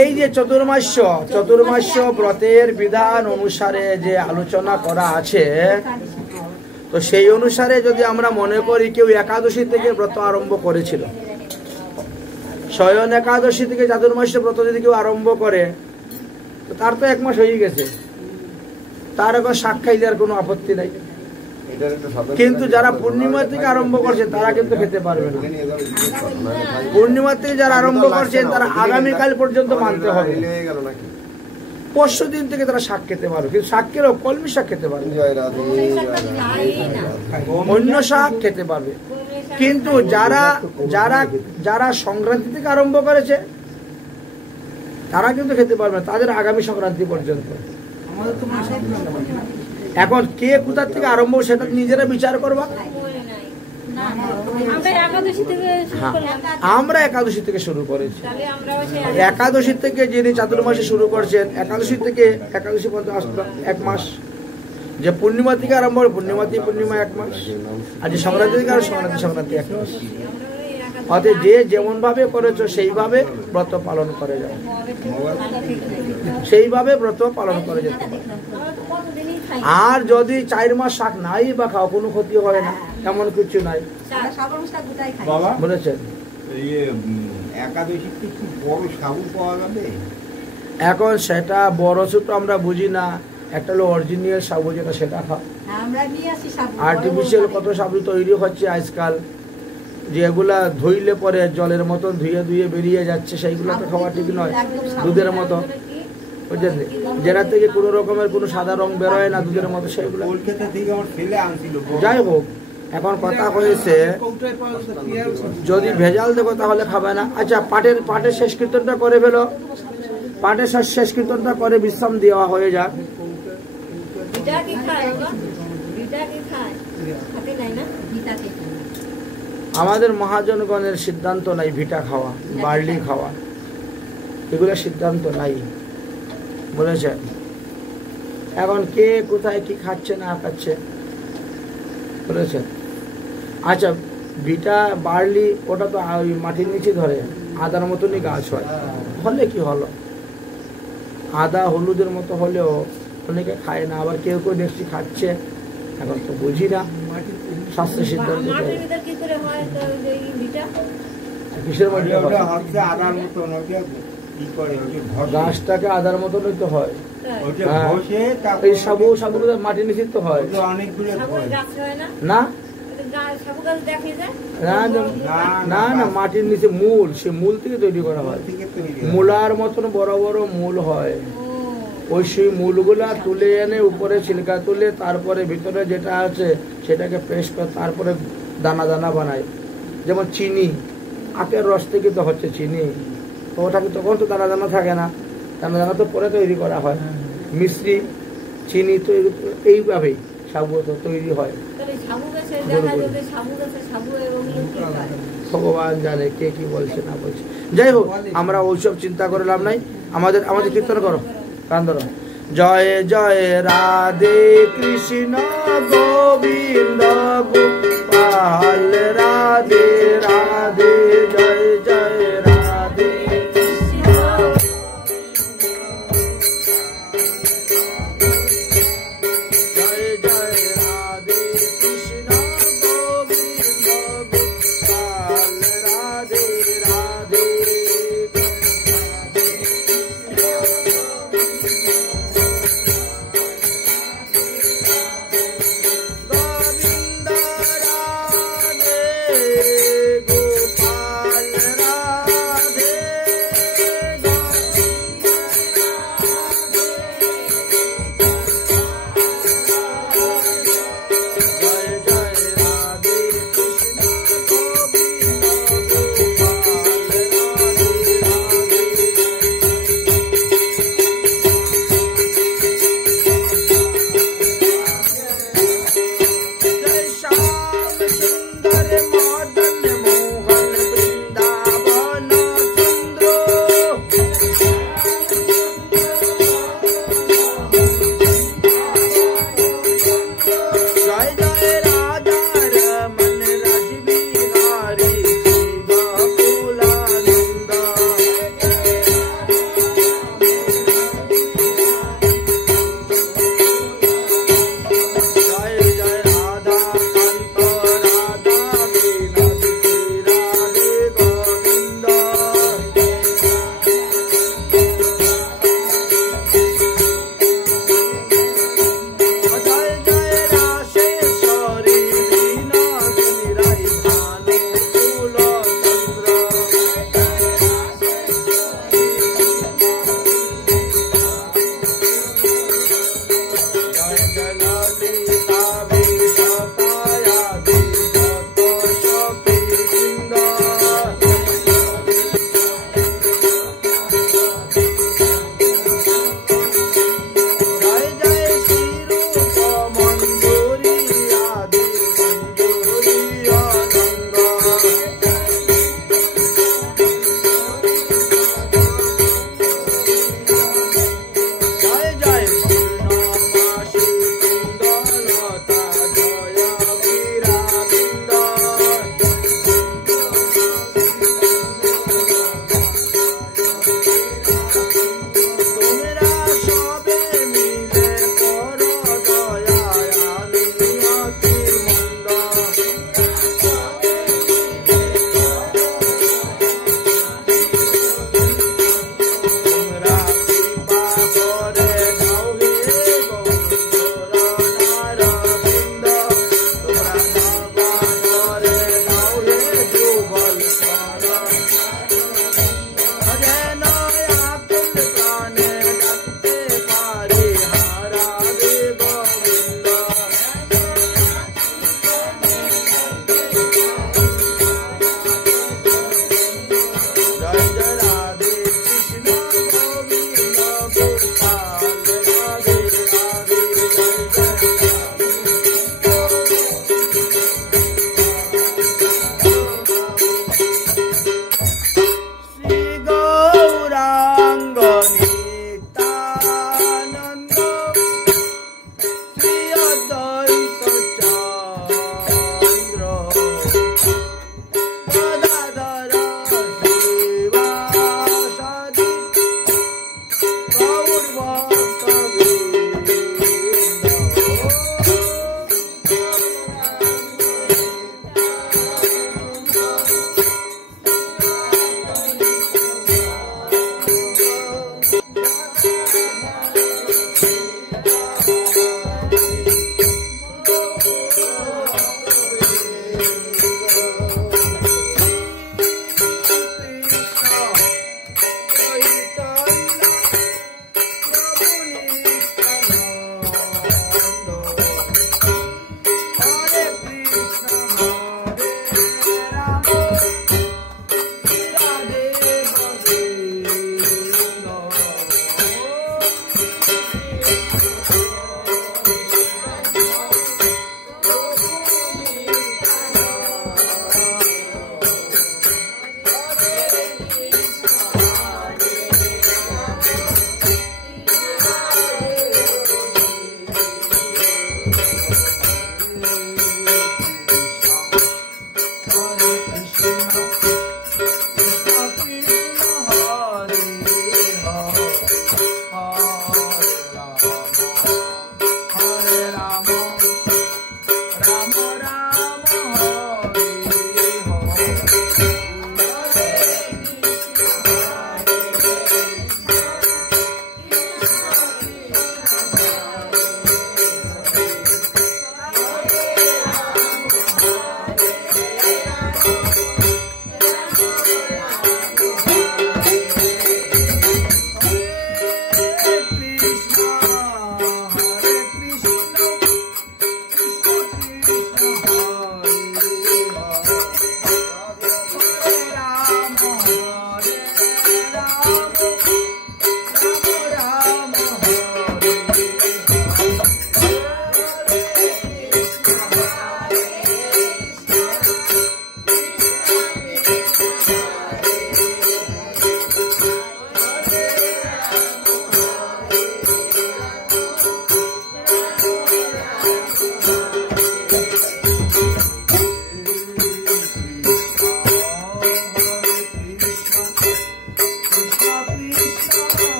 এই যে চতুর্মাস্য ব্রতের বিধান অনুসারে যে আলোচনা করা আছে, তো সেই অনুসারে যদি আমরা মনে করি কেউ একাদশী থেকে ব্রত আরম্ভ করেছিল, স্বয়ং একাদশী থেকে চাতুর্মাস্য ব্রত যদি কেউ আরম্ভ করে, তো তার তো 1 মাস হয়ে গেছে, তার এখন শাক খাইলে আর কোনো আপত্তি নাই। কিন্তু যারা পূর্ণিমা থেকে আরম্ভ করছেন তারা কিন্তু খেতে পারবে না। পূর্ণিমা থেকে যারা আরম্ভ করছেন তারা আগামীকাল পর্যন্ত মানতে হবে। পরশু দিন থেকে তারা শাক খেতে পারবে, কিন্তু শাক খেলেও কলমি শাক খেতে পারবে, অন্য শাক খেতে পারবে। কিন্তু যারা যারা যারা সংক্রান্তি থেকে আরম্ভ করেছে তারা কিন্তু খেতে পারবে না, তাদের আগামী সংক্রান্তি পর্যন্ত। এখন কে কোথা থেকে আরম্ভ সেটা নিজেরা বিচার করবা। আমরা একাদশী থেকে শুরু করেছি। একাদশী থেকে যিনি চাতুর্মাসে শুরু করছেন, একাদশী থেকে একাদশী পর্যন্ত আসলো 1 মাস। যে পূর্ণিমা থেকে আরম্ভ হবে, পূর্ণিমা 1 মাস, আর যে সংক্রান্তি থেকে আর সংক্রান্তি 1 মাস। অতএব যে যেমন ভাবে করেছো সেইভাবে ব্রত পালন করে যাও, সেইভাবে ব্রত পালন করে যেতে পারে। আর যদি 4 মাস শাক নাই বা খাও, কোনো ক্ষতি হয় না, এমন কিছু নাই বলেছেন। এখন সেটা বড় ছোট আমরা বুঝি না, একটা হলো অরিজিনাল সাবু যেটা, সেটা খাও। আর্টিফিশিয়াল কত সাবু তৈরি হচ্ছে আজকাল, যেগুলা ধুইলে পরে জলের মতন ধুয়ে ধুয়ে বেরিয়ে যাচ্ছে, সেইগুলো তো খাওয়া ঠিক নয়। দুধের মতো বুঝলেন, যেটা থেকে কোনো রকমের কোনো সাদা রং বেরোয় না, দুধের মতো, সেইগুলো। যাই হোক, এখন কথা হয়েছে যদি ভেজাল দেখো তাহলে খাবে না। আচ্ছা, পাটের শেষ কীর্তনটা করে ফেলো, পাটের শেষ কীর্তনটা করে বিশ্রাম দেওয়া হয়ে যাক। আমাদের মহাজনগণের সিদ্ধান্ত নাই ভিটা খাওয়া, বার্লি খাওয়া, এগুলো সিদ্ধান্ত নাই বলেছেন। এখন কে কোথায় কি খাচ্ছে না খাচ্ছে বলেছেন। আচ্ছা, ভিটা বার্লি ওটা তো মাটির নিচে ধরে, আদার মতনই গাছ হয়, হলে কি হলো, আদা হলুদের মতো হলেও অনেকে খায় না, আবার কেউ কেউ দেখছি খাচ্ছে। এখন তো বুঝি না স্বাস্থ্য সিদ্ধান্ত কিসের মাটি গাছটাকে আদার মতনই তো হয়। এই সাবুগুলো মাটির নিচে তো হয় না, না না, মাটির নিচে মূল, সে মূল থেকে তৈরি করা হয়। মূলার মতন বড় বড় মূল হয়, ওই সেই মূলগুলা তুলে এনে উপরে ছিলকা তুলে তারপরে ভিতরে যেটা আছে সেটাকে প্রেস করে তারপরে দানা দানা বানায়। যেমন চিনি, আখের রস থেকে তো হচ্ছে চিনি, তো ওটাকে তখন তো দানা দানা থাকে না, দানা দানা তো পরে তৈরি করা হয়। মিশ্রি, চিনি তো এইভাবেই সাবু তৈরি হয়। ভগবান জানে কে কি বলছে না বলছে। যাই হোক, আমরা ওইসব চিন্তা করে লাভ নাই। আমাদের কীর্তন করো, গান ধরো। জয় জয় রাধে কৃষ্ণ গোবিন্দ গোপাল, রাধে রাধে জয় জয় রাধে কৃষ্ণ। জয় জয় রাধে কৃষ্ণ গোবিন্দ গোপাল, রাধে রাধে। গোবিন্দ রাধে গোপাল।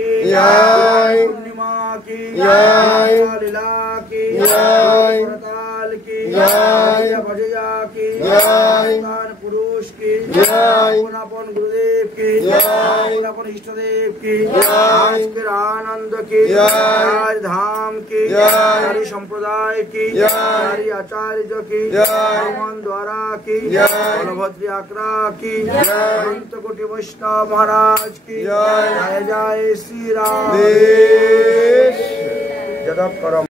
की जय। पूर्णिमा की जय। लीला की जय। व्रताल की जय। भजया की जय। पुरुष की जय। अपन गुरुदेव की जय। अपन इष्ट देव की जय। आज के आनंद की जय। आज धाम की जय। सारी संप्रदाय की जय। सारी आचार्य की जय। हनुमान द्वारा की जय। बलभद्र आक्रा की जय। अनंत कोटि वैष्णव महाराज की जय। जय जय श्री राम देश। जदप करम।